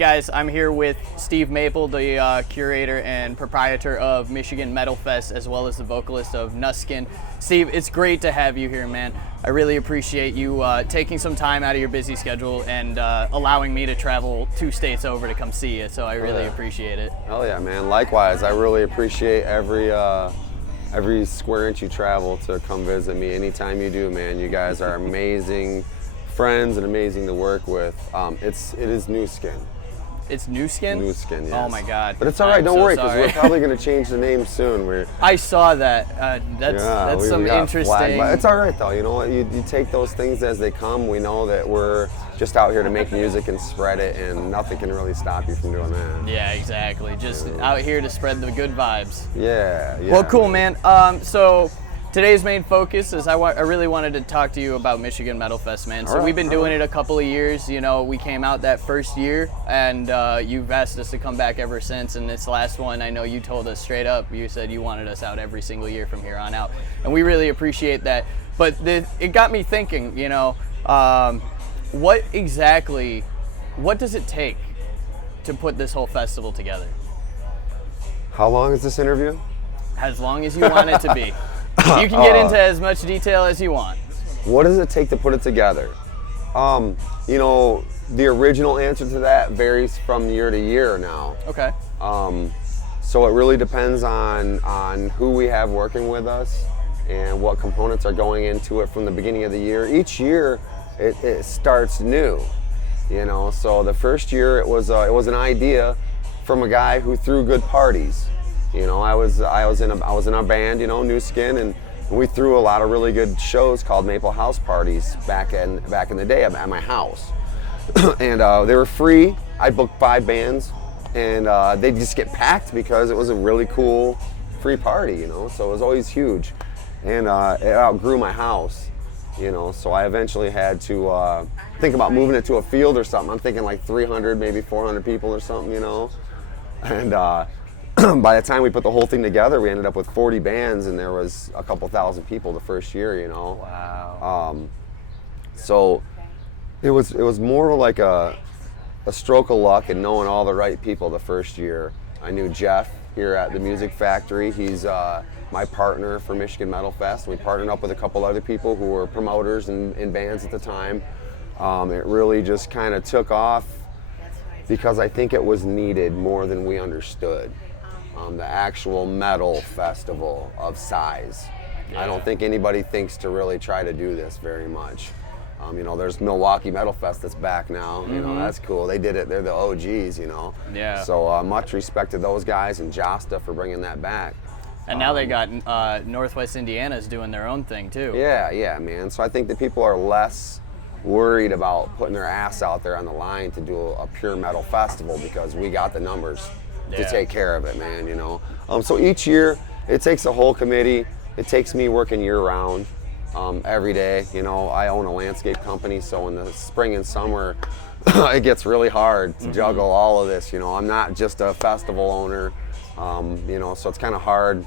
guys, I'm here with Steve Maple, the curator and proprietor of Michigan Metal Fest, as well as the vocalist of Nuskin. Steve, it's great to have you here, man. I really appreciate you taking some time out of your busy schedule and allowing me to travel 2 states over to come see you, so I really appreciate it. Hell yeah, man. Likewise, I really appreciate every square inch you travel to come visit me. Anytime you do, man. You guys are amazing friends and amazing to work with. It is Nuskin. It's Nuskin? Nuskin, yes. Oh my God. But it's all right, don't worry, because sorry. we're probably going to change the name soon. I saw that. That's some interesting. But it's all right, though. You know what? You take those things as they come. We know that we're just out here to make music and spread it, and nothing can really stop you from doing that. Yeah, exactly. Just out here to spread the good vibes. Yeah. Well, cool, man. So today's main focus is I really wanted to talk to you about Michigan Metal Fest, man. So we've been doing it a couple of years. You know, we came out that first year, and you've asked us to come back ever since. And this last one, I know you told us straight up, you said you wanted us out every single year from here on out. And we really appreciate that. But it got me thinking, you know, what does it take to put this whole festival together? How long is this interview? As long as you want it to be. You can get into as much detail as you want. What does it take to put it together? You know, the original answer to that varies from year to year now. Okay. So it really depends on who we have working with us and what components are going into it from the beginning of the year. Each year, it starts new. You know, so the first year it was an idea from a guy who threw good parties. You know, I was in a band, you know, Nuskin, and we threw a lot of really good shows called Maple House parties back in the day at my house, and they were free. I booked 5 bands, and they just get packed because it was a really cool free party, you know. So it was always huge, and it outgrew my house, you know. So I eventually had to think about moving it to a field or something. I'm thinking like 300, maybe 400 people or something, you know, and. By the time we put the whole thing together, we ended up with 40 bands, and there was a couple thousand people the first year, you know. Wow. So it was more like a stroke of luck and knowing all the right people the first year. I knew Jeff here at the Music Factory. He's my partner for Michigan Metal Fest. We partnered up with a couple other people who were promoters in bands at the time. It really just kind of took off because I think it was needed more than we understood. The actual metal festival of size. Yeah. I don't think anybody thinks to really try to do this very much. You know, there's Milwaukee Metal Fest that's back now. You know, that's cool. They did it. They're the OGs, you know. Yeah. So much respect to those guys and Josta for bringing that back. And now they got Northwest Indiana's doing their own thing too. Yeah, man. So I think that people are less worried about putting their ass out there on the line to do a pure metal festival because we got the numbers to take care of it, man, you know. So each year, it takes a whole committee. It takes me working year-round, every day. You know, I own a landscape company, so in the spring and summer, it gets really hard to juggle all of this. You know, I'm not just a festival owner, you know, so it's kind of hard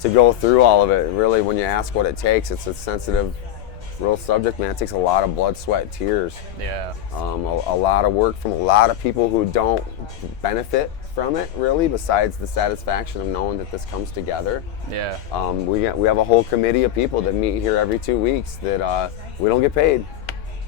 to go through all of it. Really, when you ask what it takes, it's a sensitive, real subject, man. It takes a lot of blood, sweat, tears. Yeah. A lot of work from a lot of people who don't benefit from it, really, besides the satisfaction of knowing that this comes together. Yeah. We have a whole committee of people that meet here every 2 weeks that we don't get paid.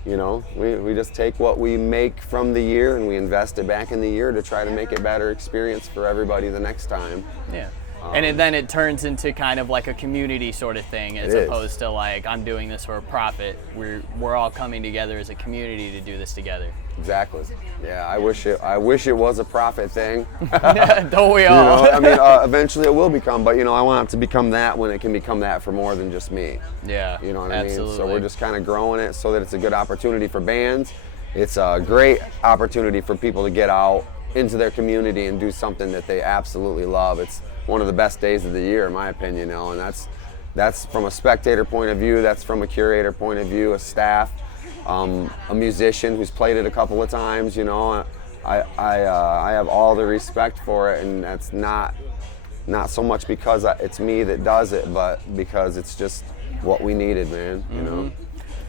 You know, we just take what we make from the year and we invest it back in the year to try to make it a better experience for everybody the next time. Yeah. And then it turns into kind of like a community sort of thing, as opposed to like, I'm doing this for a profit. We're all coming together as a community to do this together. Exactly. Yeah, I wish it was a profit thing. Don't we all? You know, I mean, eventually it will become, but you know, I want it to become that when it can become that for more than just me. Yeah. You know what absolutely. I mean? So we're just kind of growing it so that it's a good opportunity for bands. It's a great opportunity for people to get out into their community and do something that they absolutely love. It's one of the best days of the year, in my opinion, you know, and that's from a spectator point of view, that's from a curator point of view, a staff, a musician who's played it a couple of times, you know. I have all the respect for it, and that's not so much because it's me that does it, but because it's just what we needed, man, you know.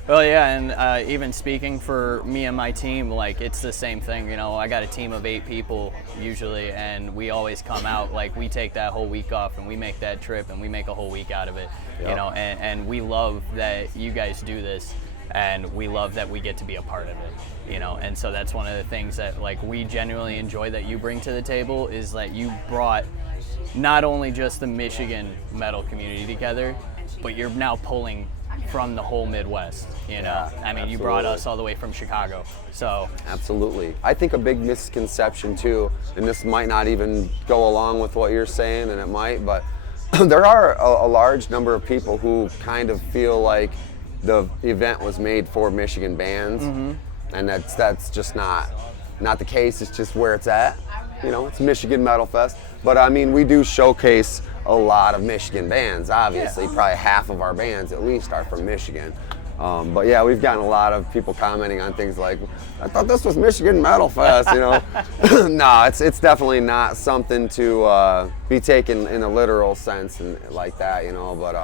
Well, yeah, and even speaking for me and my team, like, it's the same thing. You know, I got a team of 8 people usually, and we always come out, like, we take that whole week off and we make that trip and we make a whole week out of it. Yep. You know, and we love that you guys do this, and we love that we get to be a part of it, you know. And so that's one of the things that, like, we genuinely enjoy that you bring to the table, is that you brought not only just the Michigan metal community together, but you're now pulling from the whole Midwest, you know. Yeah, I mean, absolutely. You brought us all the way from Chicago, so. Absolutely. I think a big misconception too, and this might not even go along with what you're saying, and it might, but there are a large number of people who kind of feel like the event was made for Michigan bands, and that's just not the case. It's just where it's at. You know, it's Michigan Metal Fest, but I mean, we do showcase a lot of Michigan bands. Obviously, probably half of our bands at least are from Michigan. But yeah, we've gotten a lot of people commenting on things like, I thought this was Michigan Metal Fest, you know. No, it's definitely not something to be taken in a literal sense and like that, you know. But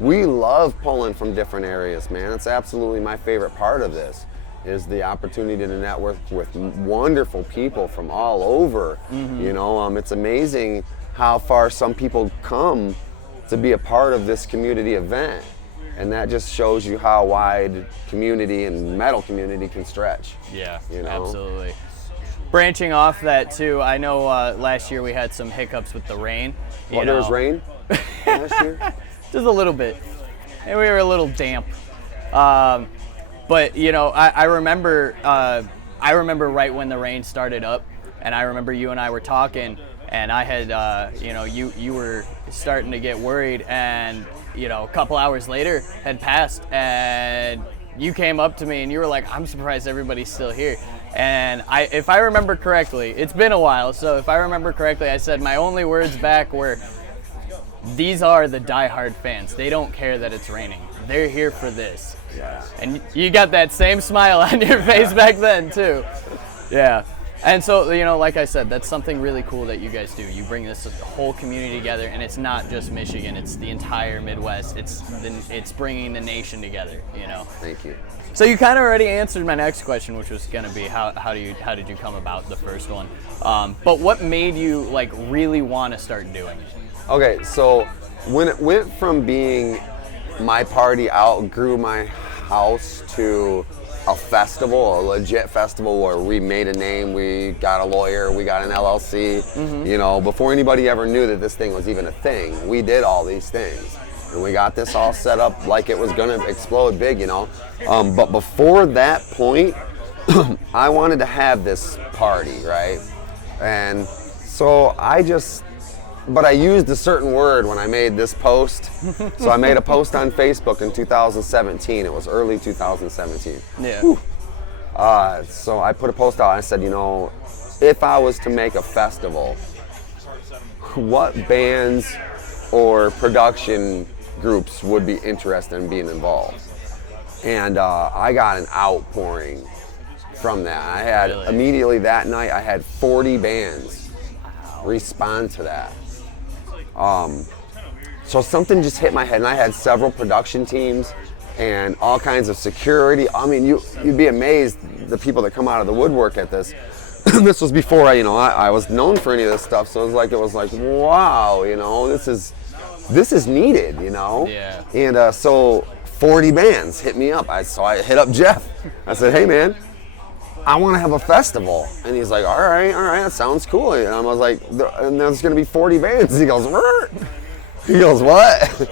we love pulling from different areas, man. It's absolutely my favorite part of this, is the opportunity to network with wonderful people from all over. You know, it's amazing how far some people come to be a part of this community event. And that just shows you how wide community and metal community can stretch. Yeah, you know? Absolutely. Branching off that too, I know last year we had some hiccups with the rain. Well, there was rain last year? Just a little bit. And we were a little damp. But you know, I remember right when the rain started up, and I remember you and I were talking, and I had, you know, you were starting to get worried, and you know, a couple hours later had passed, and you came up to me and you were like, I'm surprised everybody's still here. And if I remember correctly, it's been a while, so if I remember correctly, I said my only words back were, these are the diehard fans. They don't care that it's raining. They're here for this. Yeah. And you got that same smile on your face back then too. Yeah. And so, you know, like I said, that's something really cool that you guys do. You bring this whole community together, and it's not just Michigan, it's the entire Midwest. It's bringing the nation together, you know. Thank you. So you kind of already answered my next question, which was going to be how did you come about the first one? But what made you like really want to start doing it? Okay, so when it went from being my party outgrew my house to a festival, a legit festival where we made a name, we got a lawyer, we got an LLC, you know, before anybody ever knew that this thing was even a thing, we did all these things. And we got this all set up like it was gonna explode big, you know. But before that point, I wanted to have this party, right? And so I used a certain word when I made this post. So I made a post on Facebook in 2017. It was early 2017. Yeah. So I put a post out and I said, you know, if I was to make a festival, what bands or production groups would be interested in being involved? And I got an outpouring from that. I had immediately that night, I had 40 bands respond to that. So something just hit my head, and I had several production teams and all kinds of security. I mean, you'd be amazed the people that come out of the woodwork at this. This was before I was known for any of this stuff, so it was like wow, you know, this is needed, you know. Yeah. And so 40 bands hit me up. So I hit up Jeff. I said, hey man, I want to have a festival. And he's like, all right, that sounds cool. And I was like, and there's going to be 40 bands. He goes, "Rrr." He goes, what?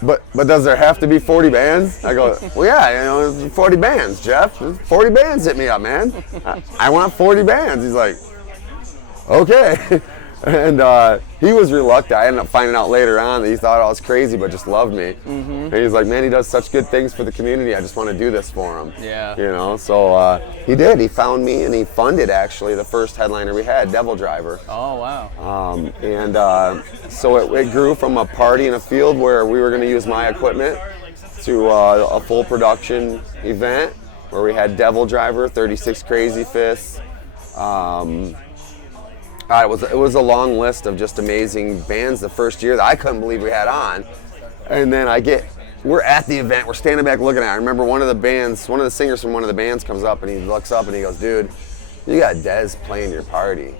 But does there have to be 40 bands? I go, well, yeah, you know, there's 40 bands, Jeff. There's 40 bands hit me up, man. I want 40 bands. He's like, okay. And he was reluctant. I ended up finding out later on that he thought I was crazy, but just loved me. And he's like, man, he does such good things for the community. I just want to do this for him. Yeah. You know, so he did. He found me, and he funded actually the first headliner we had, Devil Driver. Oh wow. So it grew from a party in a field where we were going to use my equipment to a full production event where we had Devil Driver, 36 Crazy Fists. It was a long list of just amazing bands the first year that I couldn't believe we had on. And then I get we're at the event. We're standing back looking at it. I remember one of the singers from one of the bands comes up and he looks up and he goes, "Dude, you got Dez playing your party."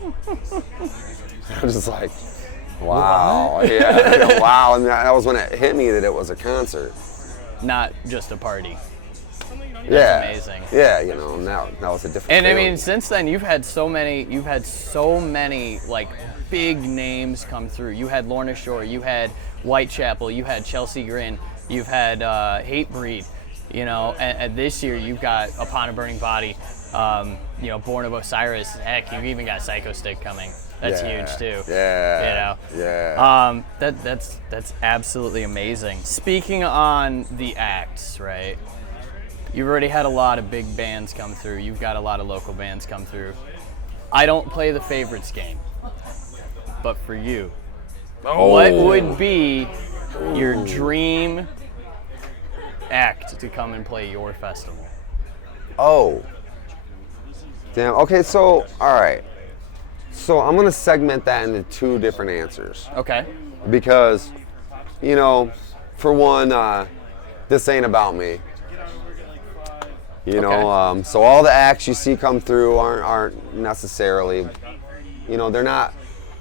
I was just like, wow. Yeah, wow. And that was when it hit me that it was a concert. Not just a party. That's amazing. Yeah, you know, now it's a different And feeling. I mean, since then you've had so many like big names come through. You had Lorna Shore, you had Whitechapel, you had Chelsea Grin, you've had Hatebreed, you know, and this year you've got Upon a Burning Body, you know, Born of Osiris. Heck, you've even got Psycho Stick coming. That's huge too. Yeah. You know. Yeah. That's absolutely amazing. Speaking on the acts, right? You've already had a lot of big bands come through. You've got a lot of local bands come through. I don't play the favorites game, but for you, what would be your dream act to come and play your festival? Oh. Damn. Okay, so, all right. So I'm going to segment that into two different answers. Okay. Because, you know, for one, this ain't about me. You know, so all the acts you see come through aren't necessarily, you know, they're not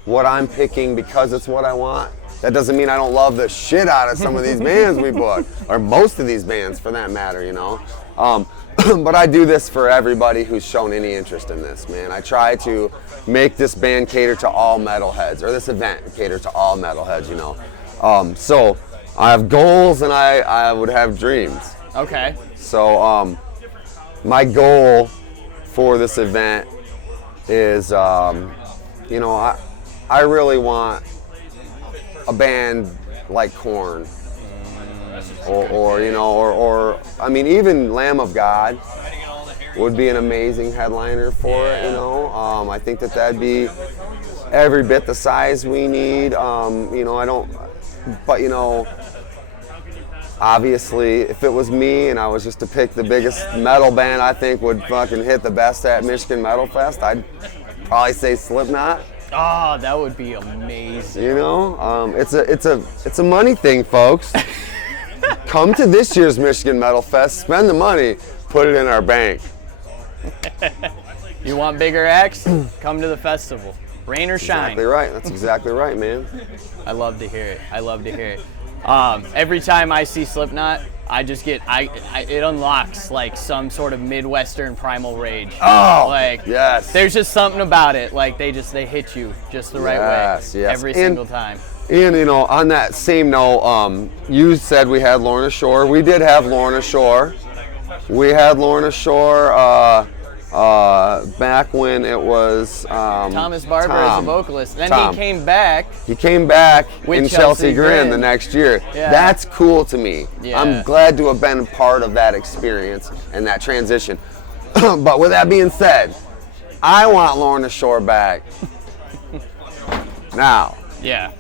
what I'm picking because it's what I want. That doesn't mean I don't love the shit out of some of these bands we book, or most of these bands for that matter, you know. But I do this for everybody who's shown any interest in this, man. I try to make this band cater to all metalheads, or this event cater to all metalheads, you know. So I have goals and I would have dreams. Okay. So my goal for this event is, you know, I really want a band like Korn, or you know, or I mean, even Lamb of God would be an amazing headliner for it. You know, I think that'd be every bit the size we need. You know, but you know, obviously, if it was me and I was just to pick the biggest metal band I think would fucking hit the best at Michigan Metal Fest, I'd probably say Slipknot. Oh, that would be amazing. You know, it's a money thing, folks. Come to this year's Michigan Metal Fest, spend the money, put it in our bank. You want bigger acts? Come to the festival, rain or shine. Exactly right. That's exactly right, man. I love to hear it. Every time I see Slipknot, I just get it unlocks like some sort of Midwestern primal rage. Oh, like yes. There's just something about it. Like they hit you just the right way every single time. And you know, on that same note, you said we had Lorna Shore. We did have Lorna Shore. We had Lorna Shore back when it was Thomas Barber as a vocalist. Then he came back. He came back with in Chelsea Grin the next year. Yeah. That's cool to me. Yeah. I'm glad to have been part of that experience and that transition. But with that being said, I want Lorna Shore back now. Yeah.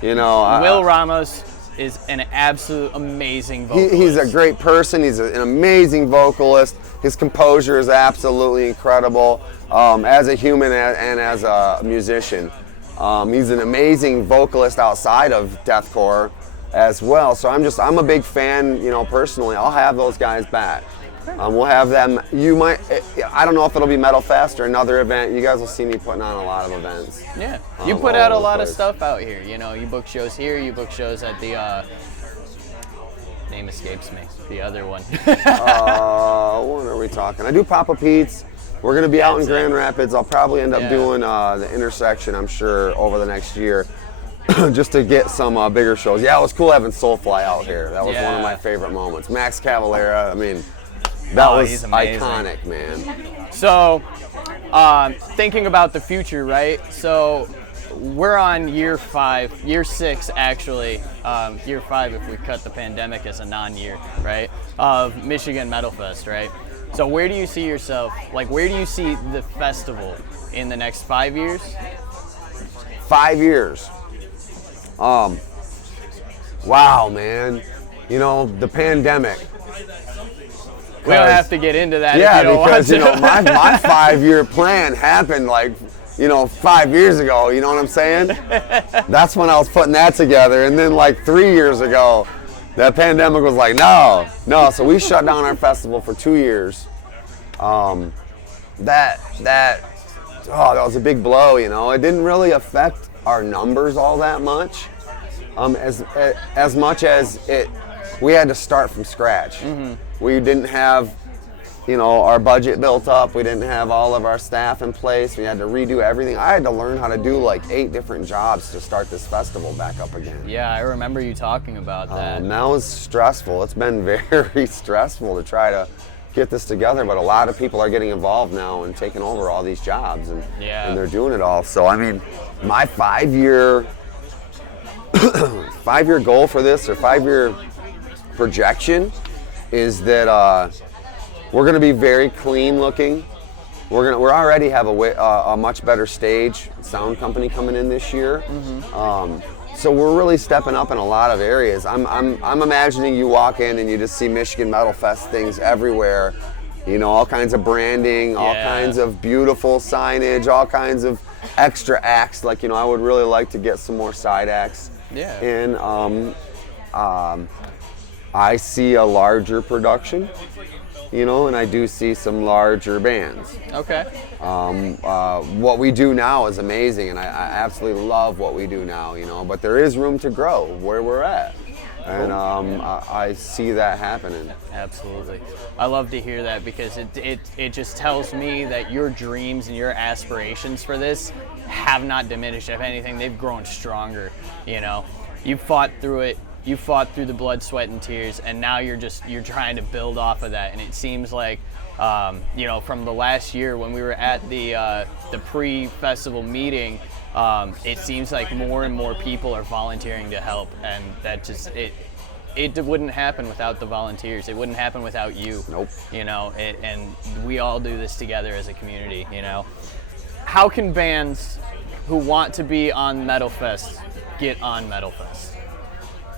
You know, Will Ramos is an absolute amazing vocalist. He's a great person. He's an amazing vocalist. His composure is absolutely incredible as a human and as a musician. He's an amazing vocalist outside of deathcore as well. So I'm a big fan, you know, personally. I'll have those guys back. We'll have them. I don't know if it'll be Metal Fest or another event. You guys will see me putting on a lot of events. Yeah, you put out a lot of stuff out here. You know, you book shows here. You book shows at the. Name escapes me. The other one. What are we talking? I do Papa Pete's. We're gonna be out in Grand Rapids. I'll probably end up doing the intersection, I'm sure, over the next year, just to get some bigger shows. Yeah, it was cool having Soulfly out here. That was one of my favorite moments. Max Cavalera. I mean. That was iconic, man. So, thinking about the future, right? So, we're on year 6 actually, year 5 if we cut the pandemic as a non-year, right? Of Michigan Metal Fest, right? So, where do you see yourself? Like, where do you see the festival in the next 5 years? 5 years. Wow, man. You know, the pandemic. We don't have to get into that. Yeah, if you don't because want to. You know my 5-year plan happened like, you know, 5 years ago. You know what I'm saying? That's when I was putting that together, and then like 3 years ago, That pandemic was like, no. So we shut down our festival for 2 years. That was a big blow. It didn't really affect our numbers all that much, as much as we had to start from scratch. Mm-hmm. We didn't have, our budget built up. We didn't have all of our staff in place. We had to redo everything. I had to learn how to do like 8 different jobs to start this festival back up again. Yeah, I remember you talking about that. That was stressful. It's been very stressful to try to get this together, but a lot of people are getting involved now and taking over all these jobs, and they're doing it all. So I mean, my 5-year goal for this, or 5-year projection, is that we're going to be very clean looking. We already have a much better stage sound company coming in this year. Mm-hmm. So we're really stepping up in a lot of areas. I'm imagining you walk in and you just see Michigan Metal Fest things everywhere. All kinds of branding, all kinds of beautiful signage, all kinds of extra acts. Like, I would really like to get some more side acts. Yeah. And I see a larger production, and I do see some larger bands. Okay. What we do now is amazing, and I absolutely love what we do now, but there is room to grow where we're at. And I see that happening. Absolutely. I love to hear that, because it just tells me that your dreams and your aspirations for this have not diminished. If anything, they've grown stronger. You fought through it. You fought through the blood, sweat, and tears, and now you're trying to build off of that. And it seems like, from the last year when we were at the pre-festival meeting, it seems like more and more people are volunteering to help, and that it wouldn't happen without the volunteers. It wouldn't happen without you. Nope. And we all do this together as a community. How can bands who want to be on Metal Fest get on Metal Fest?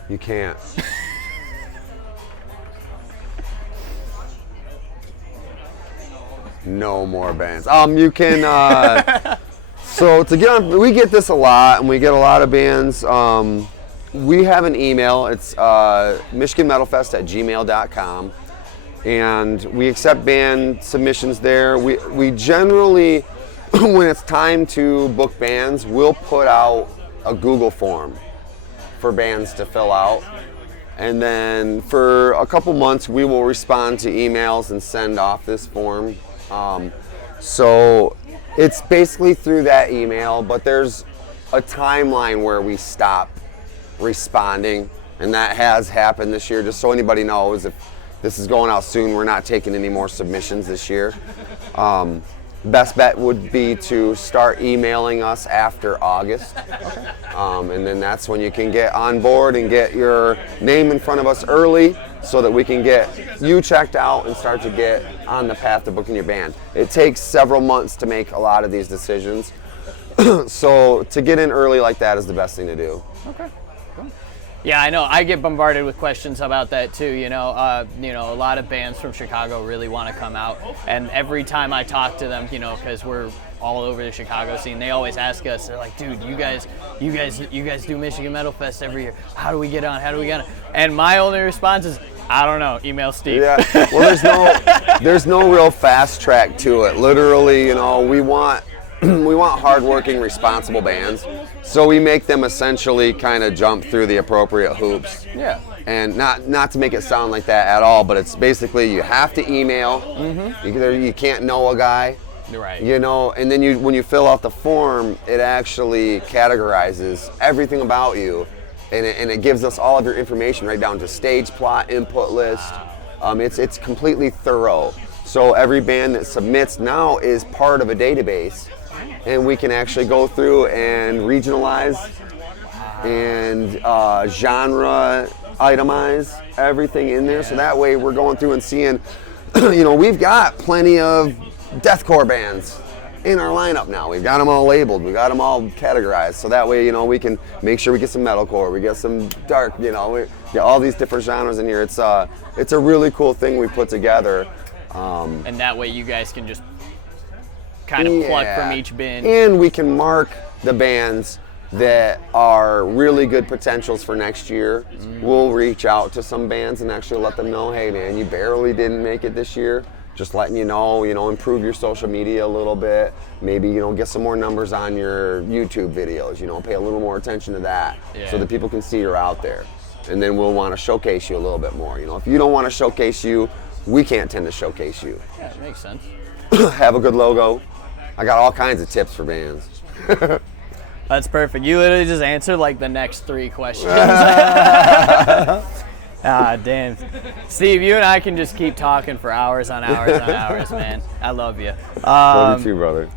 You can't. No more bands. You can. So to get on, we get this a lot, and we get a lot of bands. We have an email. It's michiganmetalfest@gmail.com, and we accept band submissions there. We generally, when it's time to book bands, we'll put out a Google form for bands to fill out, and then for a couple months we will respond to emails and send off this form. So it's basically through that email, but there's a timeline where we stop responding, and that has happened this year. Just so anybody knows, if this is going out soon, we're not taking any more submissions this year. Best bet would be to start emailing us after August. Okay. And then that's when you can get on board and get your name in front of us early, so that we can get you checked out and start to get on the path to booking your band. It takes several months to make a lot of these decisions. So to get in early like that is the best thing to do. Okay. Cool. Yeah, I know. I get bombarded with questions about that too. A lot of bands from Chicago really want to come out, and every time I talk to them, because we're all over the Chicago scene, they always ask us. They're like, "Dude, you guys do Michigan Metal Fest every year. How do we get on? And my only response is, I don't know. Email Steve. Yeah. Well, there's no real fast track to it. Literally, we want hardworking, responsible bands. So we make them essentially kind of jump through the appropriate hoops. Yeah. And not to make it sound like that at all, but it's basically you have to email. Mm-hmm. You can't know a guy. Right. And then when you fill out the form, it actually categorizes everything about you, and it gives us all of your information right down to stage plot, input list. It's completely thorough. So every band that submits now is part of a database, and we can actually go through and regionalize and genre itemize everything in there. So that way we're going through and seeing, we've got plenty of deathcore bands in our lineup now. We've got them all labeled. We got them all categorized. So that way, we can make sure we get some metalcore, we get some dark, we get all these different genres in here. It's a really cool thing we put together. And that way you guys can just kind of pluck from each bin. And we can mark the bands that are really good potentials for next year. We'll reach out to some bands and actually let them know, hey man, you barely didn't make it this year. Just letting you know, improve your social media a little bit. Maybe, get some more numbers on your YouTube videos, pay a little more attention to that so that people can see you're out there. And then we'll want to showcase you a little bit more. If you don't want to showcase you, we can't tend to showcase you. Yeah, it makes sense. Have a good logo. I got all kinds of tips for bands. That's perfect. You literally just answered like the next 3 questions. Ah, damn. Steve, you and I can just keep talking for hours on hours on hours, man. I love you. Love you too, brother.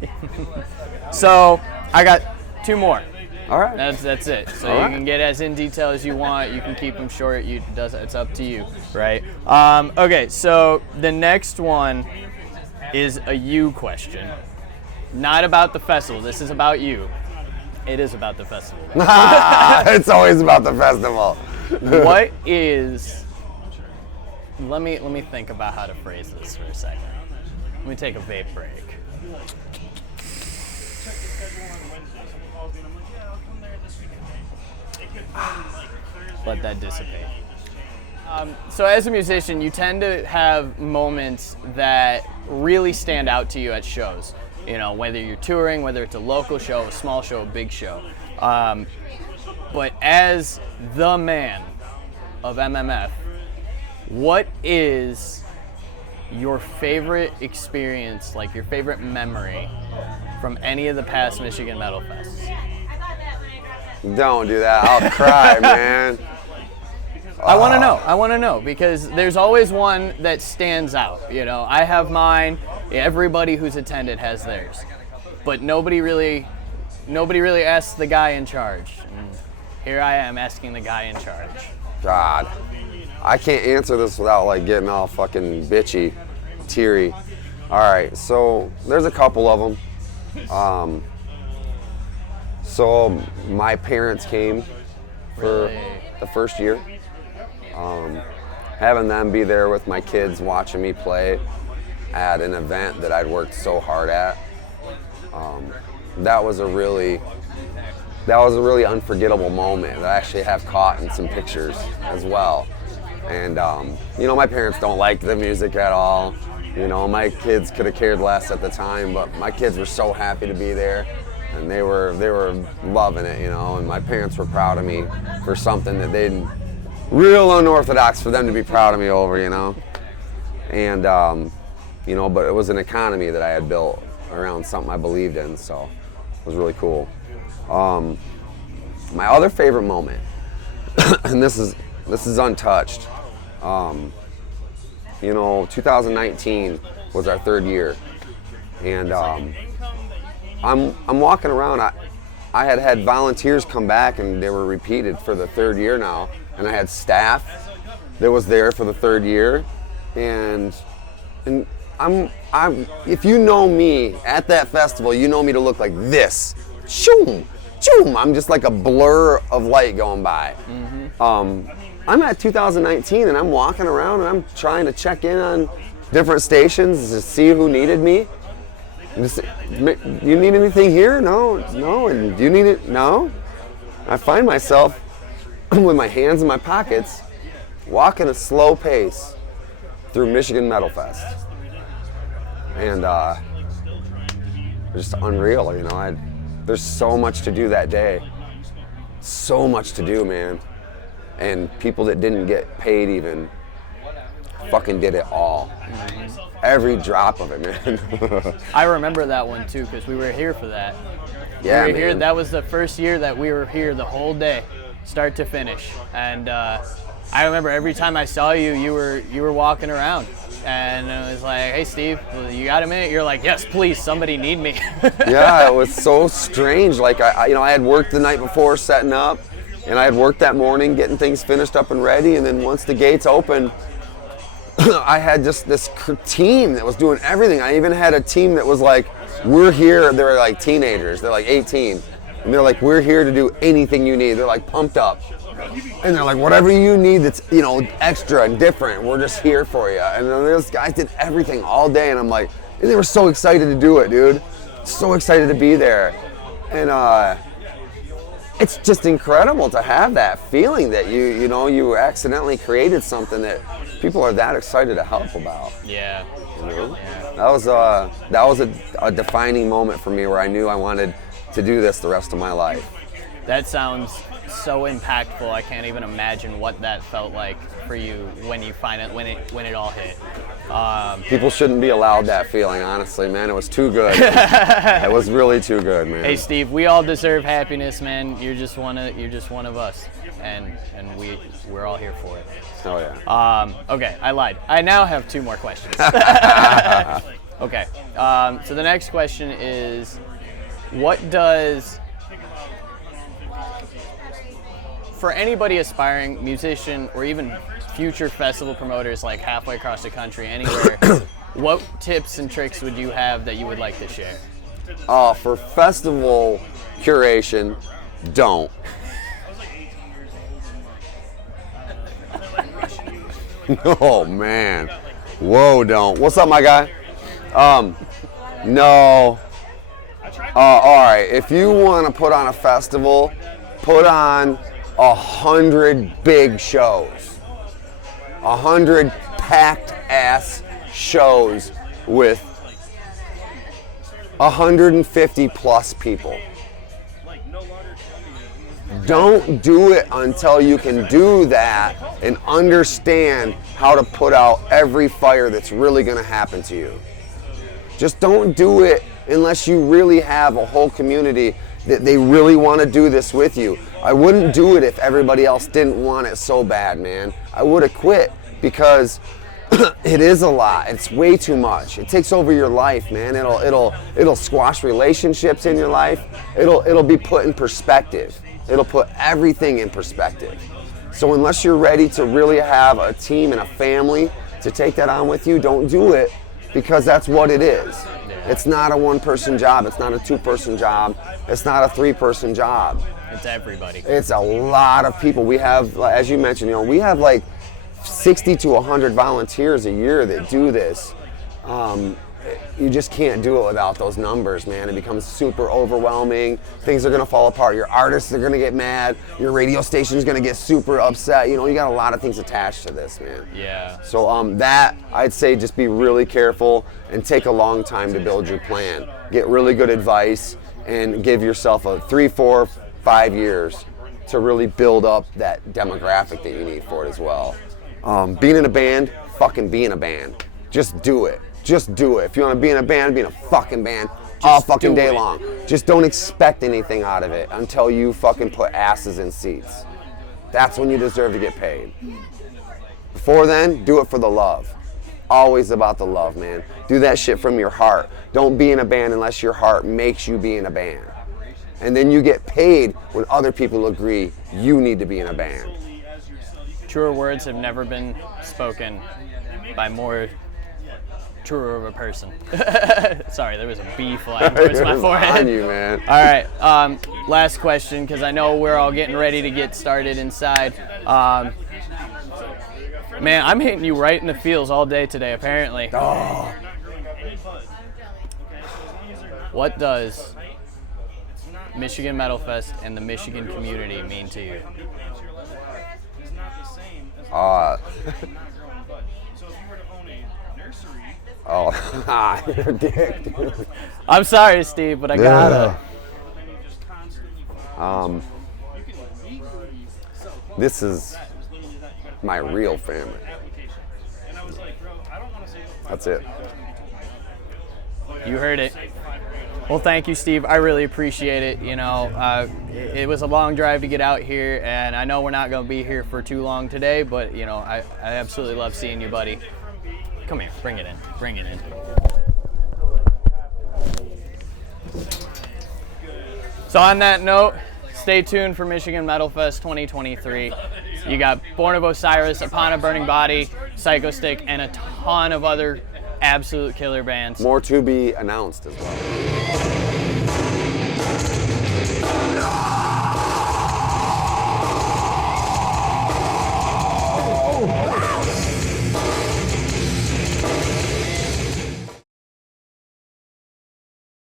So, I got 2 more. All right. That's it. So All you right. can get as in detail as you want. You can keep them short. It's up to you, right? Okay, so the next one is a you question. Not about the festival. This is about you. It is about the festival. It's always about the festival. What is? Let me think about how to phrase this for a second. Let me take a vape break. Let that dissipate. So as a musician, you tend to have moments that really stand out to you at shows. Whether you're touring, whether it's a local show, a small show, a big show. But as the man of MMF, what is your favorite experience, like your favorite memory from any of the past Michigan Metal Fests? Don't do that. I'll cry, man. I want to know because there's always one that stands out. I have mine. Everybody who's attended has theirs, but nobody really asks the guy in charge. And here I am asking the guy in charge. God, I can't answer this without getting all fucking bitchy, teary. All right, so there's a couple of them. So my parents came for the first year. Having them be there with my kids watching me play at an event that I'd worked so hard at, that was a really unforgettable moment that I actually have caught in some pictures as well. And my parents don't like the music at all. My kids could have cared less at the time, but my kids were so happy to be there, and they were loving it, and my parents were proud of me for something that they didn't. Real unorthodox for them to be proud of me over, and but it was an economy that I had built around something I believed in, so it was really cool. My other favorite moment, and this is untouched. 2019 was our 3rd year, and I'm walking around. I had volunteers come back, and they were repeated for the 3rd year now. And I had staff that was there for the 3rd year, and I'm if you know me at that festival, you know me to look like this. Choom, choom. I'm just like a blur of light going by. Mm-hmm. I'm at 2019, and I'm walking around, and I'm trying to check in on different stations to see who needed me. Just, you need anything here? No. And do you need it? No. I find myself with my hands in my pockets, walking a slow pace through Michigan Metal Fest. And just unreal, there's so much to do that day. So much to do, man. And people that didn't get paid even fucking did it all. Every drop of it, man. I remember that one too, because we were here for that. Yeah, we were man. here. That was the first year that we were here the whole day, start to finish. And I remember every time I saw you, you were walking around, and it was like, "Hey, Steve, you got a minute?" You're like, "Yes, please. Somebody need me." Yeah, it was so strange. Like I had worked the night before setting up, and I had worked that morning getting things finished up and ready. And then once the gates opened, I had just this team that was doing everything. I even had a team that was like, "We're here." They were like teenagers. They're like 18. And they're like, "We're here to do anything you need." They're like pumped up. And they're like, "Whatever you need that's, extra and different, we're just here for you." And then those guys did everything all day. And I'm like, and they were so excited to do it, dude. So excited to be there. And it's just incredible to have that feeling that you accidentally created something that people are that excited to help about. Yeah. You know? Yeah. That was a defining moment for me where I knew I wanted to do this the rest of my life. That sounds so impactful. I can't even imagine what that felt like for you when it all hit. People shouldn't be allowed that feeling, honestly, man. It was too good. It was really too good, man. Hey, Steve, we all deserve happiness, man. You're just one of us, and we're all here for it. Oh yeah. Okay, I lied. I now have 2 more questions. Okay. So the next question is, what does, for anybody aspiring, musician, or even future festival promoters like halfway across the country, anywhere, what tips and tricks would you have that you would like to share? For festival curation, don't. Oh man. Whoa, don't. What's up, my guy? No. All right. If you want to put on a festival, put on 100 big shows. 100 packed ass shows with 150 plus people. Don't do it until you can do that and understand how to put out every fire that's really going to happen to you. Just don't do it unless you really have a whole community that they really want to do this with you. I wouldn't do it if everybody else didn't want it so bad, man. I would have quit because it is a lot. It's way too much. It takes over your life, man. It'll squash relationships in your life. It'll be put in perspective. It'll put everything in perspective. So unless you're ready to really have a team and a family to take that on with you, don't do it, because that's what it is. It's not a 1-person job. It's not a 2-person job. It's not a 3-person job. It's everybody. It's a lot of people. We have, as you mentioned, we have like 60 to 100 volunteers a year that do this. You just can't do it without those numbers, man. It becomes super overwhelming. Things are gonna fall apart. Your artists are gonna get mad. Your radio station's gonna get super upset. You got a lot of things attached to this, man. Yeah. So that, I'd say, just be really careful and take a long time to build your plan. Get really good advice and give yourself a 3, 4, 5 years to really build up that demographic that you need for it as well. Being in a band, fucking be in a band. Just do it. Just do it. If you want to be in a band, be in a fucking band all fucking day long. Just don't expect anything out of it until you fucking put asses in seats. That's when you deserve to get paid. Before then, do it for the love. Always about the love, man. Do that shit from your heart. Don't be in a band unless your heart makes you be in a band. And then you get paid when other people agree you need to be in a band. Truer words have never been spoken by more truer of a person. Sorry, there was a bee flying towards my forehead. On you, man. All right, last question, because I know we're all getting ready to get started inside. Man, I'm hitting you right in the feels all day today, apparently. Oh. What does Michigan Metal Fest and the Michigan community mean to you? Oh, you're a dick, dude. I'm sorry, Steve, but I gotta. This is my real family. That's it. You heard it. Well, thank you, Steve. I really appreciate it. It was a long drive to get out here, and I know we're not going to be here for too long today, but, I absolutely love seeing you, buddy. Come here. Bring it in. Bring it in. So on that note, stay tuned for Michigan Metal Fest 2023. You got Born of Osiris, Upon a Burning Body, Psycho Stick, and a ton of other absolute killer bands. More to be announced as well.